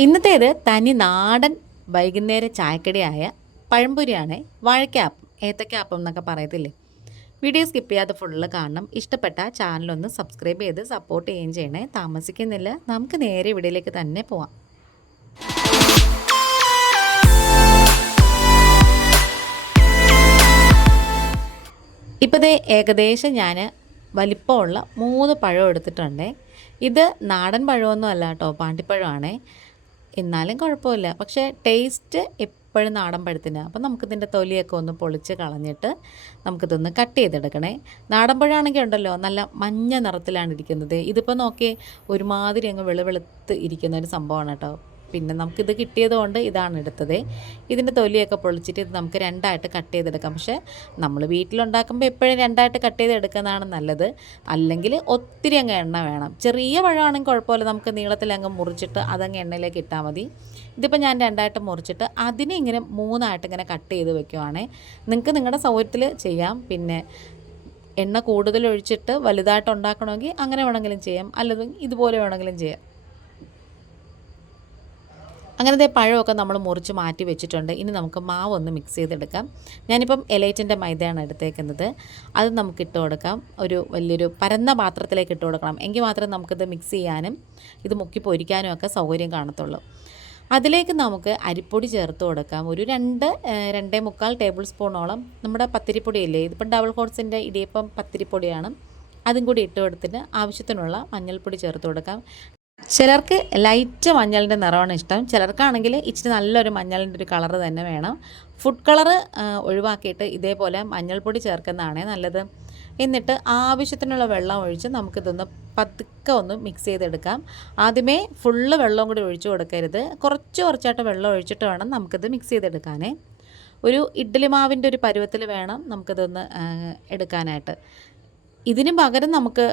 ഇന്നത്തേത് തനി നാടൻ വൈകുന്നേര ചായക്കടിയായ പഴംപൊരിയാണ് വാഴക്കാപ്പം ഏത്തക്കാപ്പം എന്നൊക്കെ പറയത്തില്ലേ? വീഡിയോ സ്കിപ്പ് ചെയ്യാതെ ഫുള്ള് കാണണം. ഇഷ്ടപ്പെട്ട ചാനലൊന്ന് സബ്സ്ക്രൈബ് ചെയ്ത് സപ്പോർട്ട് ചെയ്യുകയും ചെയ്യണേ. താമസിക്കുന്നില്ല. നമുക്ക് നേരെ വീഡിയോയിലേക്ക് തന്നെ പോവാം. ഇപ്പോഴത്തെ ഏകദേശം ഞാൻ വലിപ്പമുള്ള മൂന്ന് പഴം എടുത്തിട്ടുണ്ട്. ഇത് നാടൻ പഴമൊന്നും അല്ല കേട്ടോ പാണ്ടിപ്പഴമാണേ. എന്നാലും കുഴപ്പമില്ല. പക്ഷേ ടേസ്റ്റ് എപ്പോഴും നാടൻ പഴത്തിന്. അപ്പം നമുക്കിതിന്റെ തൊലിയൊക്കെ ഒന്ന് പൊളിച്ച് കളഞ്ഞിട്ട് നമുക്കിതൊന്ന് കട്ട് ചെയ്തെടുക്കണേ. നാടൻ പഴമാണെങ്കിൽ ഉണ്ടല്ലോ നല്ല മഞ്ഞ നിറത്തിലാണ് ഇരിക്കുന്നത്. ഇതിപ്പോൾ നോക്കി ഒരുമാതിരി അങ്ങ് വെളുവെളുത്ത് ഇരിക്കുന്ന ഒരു സംഭവമാണ് കേട്ടോ. പിന്നെ നമുക്കിത് കിട്ടിയത് കൊണ്ട് ഇതാണ് എടുത്തത്. ഇതിന്റെ തൊലിയൊക്കെ പൊളിച്ചിട്ട് ഇത് നമുക്ക് രണ്ടായിട്ട് കട്ട് ചെയ്തെടുക്കാം. പക്ഷേ നമ്മൾ വീട്ടിലുണ്ടാക്കുമ്പോൾ എപ്പോഴും രണ്ടായിട്ട് കട്ട് ചെയ്തെടുക്കുന്നതാണ് നല്ലത്. അല്ലെങ്കിൽ ഒത്തിരി അങ്ങ് എണ്ണ വേണം. ചെറിയ പഴമാണെങ്കിൽ കുഴപ്പമില്ല. നമുക്ക് നീളത്തിൽ അങ്ങ് മുറിച്ചിട്ട് അതങ്ങ് എണ്ണയിലേക്ക് ഇട്ടാൽ മതി. ഇതിപ്പോൾ ഞാൻ രണ്ടായിട്ട് മുറിച്ചിട്ട് അതിനെ ഇങ്ങനെ മൂന്നായിട്ട് ഇങ്ങനെ കട്ട് ചെയ്ത് വെക്കുവാണേ. നിങ്ങൾക്ക് നിങ്ങളുടെ സൗകര്യത്തിൽ ചെയ്യാം. പിന്നെ എണ്ണ കൂടുതൽ ഒഴിച്ചിട്ട് വലുതായിട്ട് ഉണ്ടാക്കണമെങ്കിൽ അങ്ങനെ വേണമെങ്കിലും ചെയ്യാം. അല്ലെങ്കിൽ ഇതുപോലെ വേണമെങ്കിലും ചെയ്യാം. അങ്ങനത്തെ പഴമൊക്കെ നമ്മൾ മുറിച്ച് മാറ്റി വെച്ചിട്ടുണ്ട്. ഇനി നമുക്ക് മാവ് ഒന്ന് മിക്സ് ചെയ്തെടുക്കാം. ഞാനിപ്പം എലൈറ്റിന്റെ മൈദയാണ് എടുത്തേക്കുന്നത്. അത് നമുക്ക് ഇട്ട് കൊടുക്കാം. ഒരു വലിയൊരു പരന്ന പാത്രത്തിലേക്ക് ഇട്ട് കൊടുക്കണം. എങ്കിൽ മാത്രമേ നമുക്കിത് മിക്സ് ചെയ്യാനും ഇത് മുക്കി പൊരിക്കാനും ഒക്കെ സൗകര്യം കാണത്തുള്ളൂ. അതിലേക്ക് നമുക്ക് അരിപ്പൊടി ചേർത്ത് കൊടുക്കാം. ഒരു രണ്ട് രണ്ടേ മുക്കാൽ ടേബിൾ സ്പൂണോളം നമ്മുടെ പത്തിരിപ്പൊടിയില്ലേ ഇതിപ്പം ഡബിൾ ഹോട്ട്സിന്റെ ഇടിയപ്പം പത്തിരിപ്പൊടിയാണ്. അതും കൂടി ഇട്ട് കൊടുത്തിട്ട് ആവശ്യത്തിനുള്ള മഞ്ഞൾപ്പൊടി ചേർത്ത് കൊടുക്കാം. ചിലർക്ക് ലൈറ്റ് മഞ്ഞളിന്റെ നിറമാണ് ഇഷ്ടം. ചിലർക്കാണെങ്കിൽ ഇച്ചിരി നല്ലൊരു മഞ്ഞളിന്റെ ഒരു കളർ തന്നെ വേണം. ഫുഡ് കളറ് ഒഴിവാക്കിയിട്ട് ഇതേപോലെ മഞ്ഞൾപ്പൊടി ചേർക്കുന്നതാണ് നല്ലത്. എന്നിട്ട് ആവശ്യത്തിനുള്ള വെള്ളം ഒഴിച്ച് നമുക്കിതൊന്ന് പതുക്കെ ഒന്ന് മിക്സ് ചെയ്തെടുക്കാം. ആദ്യമേ ഫുള്ള് വെള്ളം കൂടി ഒഴിച്ചു കൊടുക്കരുത്. കുറച്ച് കുറച്ചായിട്ട് വെള്ളം ഒഴിച്ചിട്ട് വേണം നമുക്കിത് മിക്സ് ചെയ്തെടുക്കാനേ. ഒരു ഇഡ്ഡലി മാവിന്റെ ഒരു പരുവത്തിൽ വേണം നമുക്കിതൊന്ന് എടുക്കാനായിട്ട്. ഇതിന് പകരം നമുക്ക്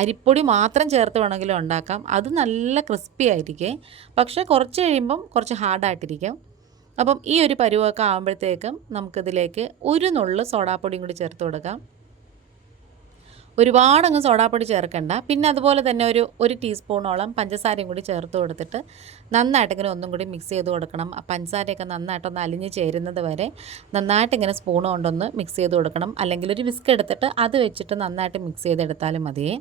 അരിപ്പൊടി മാത്രം ചേർത്ത് വേണമെങ്കിലും ഉണ്ടാക്കാം. അത് നല്ല ക്രിസ്പി ആയിരിക്കും. പക്ഷേ കുറച്ച് കഴിയുമ്പം കുറച്ച് ഹാർഡായിട്ടിരിക്കും അപ്പം ഈ ഒരു പരുവമൊക്കെ ആകുമ്പോഴത്തേക്കും നമുക്കിതിലേക്ക് ഒരു നുള്ളു സോഡാപ്പൊടിയും കൂടി ചേർത്ത് കൊടുക്കാം. ഒരുപാടങ്ങ് സോഡാപ്പൊടി ചേർക്കണ്ട. പിന്നെ അതുപോലെ തന്നെ ഒരു ഒരു ടീസ്പൂണോളം പഞ്ചസാരയും കൂടി ചേർത്ത് കൊടുത്തിട്ട് നന്നായിട്ട് ഇങ്ങനെ ഒന്നും കൂടി മിക്സ് ചെയ്ത് കൊടുക്കണം. ആ പഞ്ചസാരയൊക്കെ നന്നായിട്ടൊന്ന് അലിഞ്ഞ് ചേരുന്നത് വരെ നന്നായിട്ട് ഇങ്ങനെ സ്പൂൺ കൊണ്ടൊന്ന് മിക്സ് ചെയ്ത് കൊടുക്കണം. അല്ലെങ്കിൽ ഒരു വിസ്ക് എടുത്തിട്ട് അത് വെച്ചിട്ട് നന്നായിട്ട് മിക്സ് ചെയ്തെടുത്താലും മതിയേ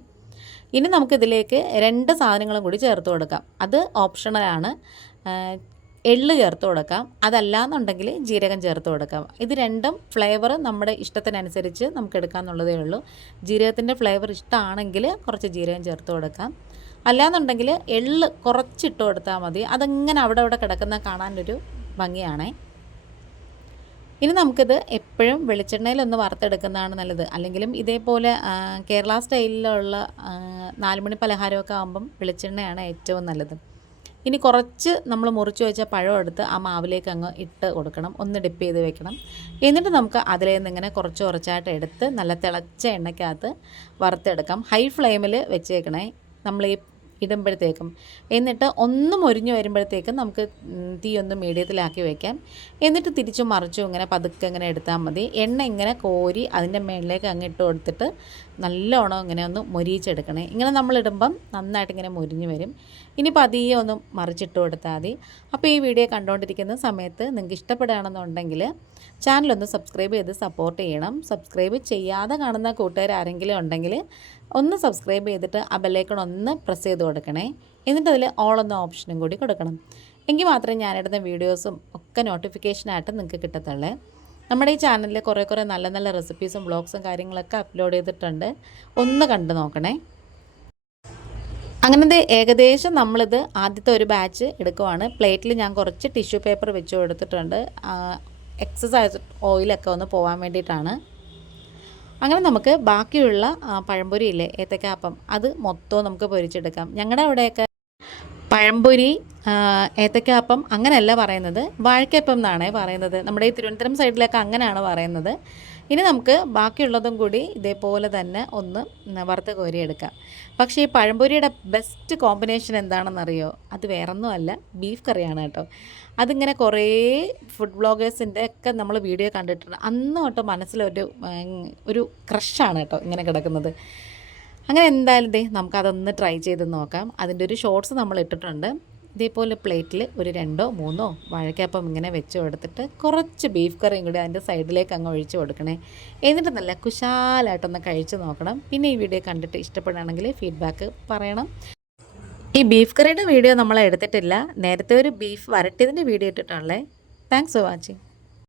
ഇനി നമുക്കിതിലേക്ക് രണ്ട് സാധനങ്ങളും കൂടി ചേർത്ത് കൊടുക്കാം. അത് ഓപ്ഷണലാണ് എള്ള് ചേർത്ത് കൊടുക്കാം. അതല്ലാന്നുണ്ടെങ്കിൽ ജീരകം ചേർത്ത് കൊടുക്കാം. ഇത് രണ്ടും ഫ്ലേവർ നമ്മുടെ ഇഷ്ടത്തിനനുസരിച്ച് നമുക്ക് എടുക്കാമെന്നുള്ളതേ ഉള്ളൂ. ജീരകത്തിന്റെ ഫ്ലേവർ ഇഷ്ടമാണെങ്കിൽ കുറച്ച് ജീരകം ചേർത്ത് കൊടുക്കാം. അല്ലാന്നുണ്ടെങ്കിൽ എള്ള് കുറച്ചിട്ട് കൊടുത്താൽ മതി. അതങ്ങനെ അവിടെ അവിടെ കിടക്കുന്ന കാണാനൊരു ഭംഗിയാണേ. ഇനി നമുക്കിത് എപ്പോഴും വെളിച്ചെണ്ണയിലൊന്ന് വറുത്തെടുക്കുന്നതാണ് നല്ലത്. അല്ലെങ്കിലും ഇതേപോലെ കേരള സ്റ്റൈലിലുള്ള നാലുമണി പലഹാരമൊക്കെ ആകുമ്പം വെളിച്ചെണ്ണയാണ് ഏറ്റവും നല്ലത്. ഇനി കുറച്ച് നമ്മൾ മുറിച്ച് വെച്ച പഴം എടുത്ത് ആ മാവിലേക്ക് അങ്ങ് ഇട്ട് കൊടുക്കണം. ഒന്ന് ഡിപ്പ് ചെയ്ത് വെക്കണം. എന്നിട്ട് നമുക്ക് അതിലേ നിന്ന് ഇങ്ങനെ കുറച്ച് കുറച്ചായിട്ട് എടുത്ത് നല്ല തിളച്ച എണ്ണയ്ക്കകത്ത് വറുത്തെടുക്കാം. ഹൈ ഫ്ലെയിമിൽ വെച്ചേക്കണേ. നമ്മൾ ഈ ഇടുമ്പോഴത്തേക്കും. എന്നിട്ട് ഒന്നും ഒരിഞ്ഞു വരുമ്പോഴത്തേക്കും നമുക്ക് തീ ഒന്ന് മീഡിയത്തിലാക്കി വയ്ക്കാം എന്നിട്ട് തിരിച്ചു മറിച്ചും ഇങ്ങനെ പതുക്കെ ഇങ്ങനെ എടുത്താൽ മതി. എണ്ണ ഇങ്ങനെ കോരി അതിന്റെ മേളിലേക്ക് അങ്ങ് ഇട്ട് കൊടുത്തിട്ട് നല്ലോണം ഇങ്ങനെ ഒന്ന് മൊരിയിച്ചെടുക്കണേ. ഇങ്ങനെ നമ്മളിടുമ്പം നന്നായിട്ട് ഇങ്ങനെ മൊരിഞ്ഞ് വരും. ഇനി പതിയെ ഒന്ന് മറിച്ചിട്ട് കൊടുത്താൽ മതി. അപ്പോൾ ഈ വീഡിയോ കണ്ടുകൊണ്ടിരിക്കുന്ന സമയത്ത് നിങ്ങൾക്ക് ഇഷ്ടപ്പെടുകയാണെന്നുണ്ടെങ്കിൽ ചാനലൊന്ന് സബ്സ്ക്രൈബ് ചെയ്ത് സപ്പോർട്ട് ചെയ്യണം. സബ്സ്ക്രൈബ് ചെയ്യാതെ കാണുന്ന കൂട്ടുകാർ ആരെങ്കിലും ഉണ്ടെങ്കിൽ ഒന്ന് സബ്സ്ക്രൈബ് ചെയ്തിട്ട് ആ ബെല്ലൈക്കൺ ഒന്ന് പ്രസ് ചെയ്ത് കൊടുക്കണേ. എന്നിട്ട് അതിൽ ഓൾ എന്ന ഓപ്ഷനും കൂടി കൊടുക്കണം. എങ്കിൽ മാത്രമേ ഞാനിടുന്ന വീഡിയോസും ഒക്കെ നോട്ടിഫിക്കേഷനായിട്ട് നിങ്ങൾക്ക് കിട്ടത്തുള്ളേ. നമ്മുടെ ഈ ചാനലിൽ കുറേ കുറേ നല്ല നല്ല റെസിപ്പീസും ബ്ലോഗ്സും കാര്യങ്ങളൊക്കെ അപ്ലോഡ് ചെയ്തിട്ടുണ്ട്. ഒന്ന് കണ്ടു നോക്കണേ. അങ്ങനത്തെ ഏകദേശം നമ്മളിത് ആദ്യത്തെ ഒരു ബാച്ച് എടുക്കുവാണ്. പ്ലേറ്റിൽ ഞാൻ കുറച്ച് ടിഷ്യൂ പേപ്പർ വെച്ച് കൊടുത്തിട്ടുണ്ട്. എക്സസൈസ് ഓയിലൊക്കെ ഒന്ന് പോകാൻ വേണ്ടിയിട്ടാണ്. അങ്ങനെ നമുക്ക് ബാക്കിയുള്ള പഴംപൊരി ഇല്ലേ ഏത്തക്കാപ്പം അത് മൊത്തവും നമുക്ക് പൊരിച്ചെടുക്കാം. ഞങ്ങളുടെ അവിടെയൊക്കെ പഴംപൊരി ഏത്തക്കാപ്പം അങ്ങനെയല്ല പറയുന്നത്. വാഴക്കപ്പം എന്നാണ് പറയുന്നത്. നമ്മുടെ ഈ തിരുവനന്തപുരം സൈഡിലൊക്കെ അങ്ങനെയാണ് പറയുന്നത്. ഇനി നമുക്ക് ബാക്കിയുള്ളതും കൂടി ഇതേപോലെ തന്നെ ഒന്ന് വറുത്ത് കോരിയെടുക്കാം. പക്ഷേ ഈ പഴംപൊരിയുടെ ബെസ്റ്റ് കോമ്പിനേഷൻ എന്താണെന്നറിയോ? അത് വേറൊന്നുമല്ല ബീഫ് കറിയാണ് കേട്ടോ. അതിങ്ങനെ കുറേ ഫുഡ് ബ്ലോഗേഴ്സിന്റെ ഒക്കെ നമ്മൾ വീഡിയോ കണ്ടിട്ടുണ്ട്. അന്ന് തൊട്ട് മനസ്സിലൊരു ഒരു ക്രഷാണ് കേട്ടോ ഇങ്ങനെ കിടക്കുന്നത്. അങ്ങനെ എന്തായാലും ദേ നമുക്കതൊന്ന് ട്രൈ ചെയ്ത് നോക്കാം. അതിന്റെ ഒരു ഷോർട്സ് നമ്മൾ ഇട്ടിട്ടുണ്ട്. ഇതേപോലെ പ്ലേറ്റിൽ ഒരു രണ്ടോ മൂന്നോ വാഴക്കപ്പം ഇങ്ങനെ വെച്ച് കൊടുത്തിട്ട് കുറച്ച് ബീഫ് കറിയും കൂടി അതിന്റെ സൈഡിലേക്ക് അങ്ങ് ഒഴിച്ച് കൊടുക്കണേ. എന്നിട്ട് നല്ല കുശാലായിട്ടൊന്ന് കഴിച്ച് നോക്കണം. പിന്നെ ഈ വീഡിയോ കണ്ടിട്ട് ഇഷ്ടപ്പെടുകയാണെങ്കിൽ ഫീഡ്ബാക്ക് പറയണം. ഈ ബീഫ് കറിയുടെ വീഡിയോ നമ്മൾ എടുത്തിട്ടില്ല. നേരത്തെ ഒരു ബീഫ് വരട്ടിയതിന്റെ വീഡിയോ ഇട്ടിട്ടാണല്ലേ താങ്ക്സ് ഫോർ വാച്ചിങ്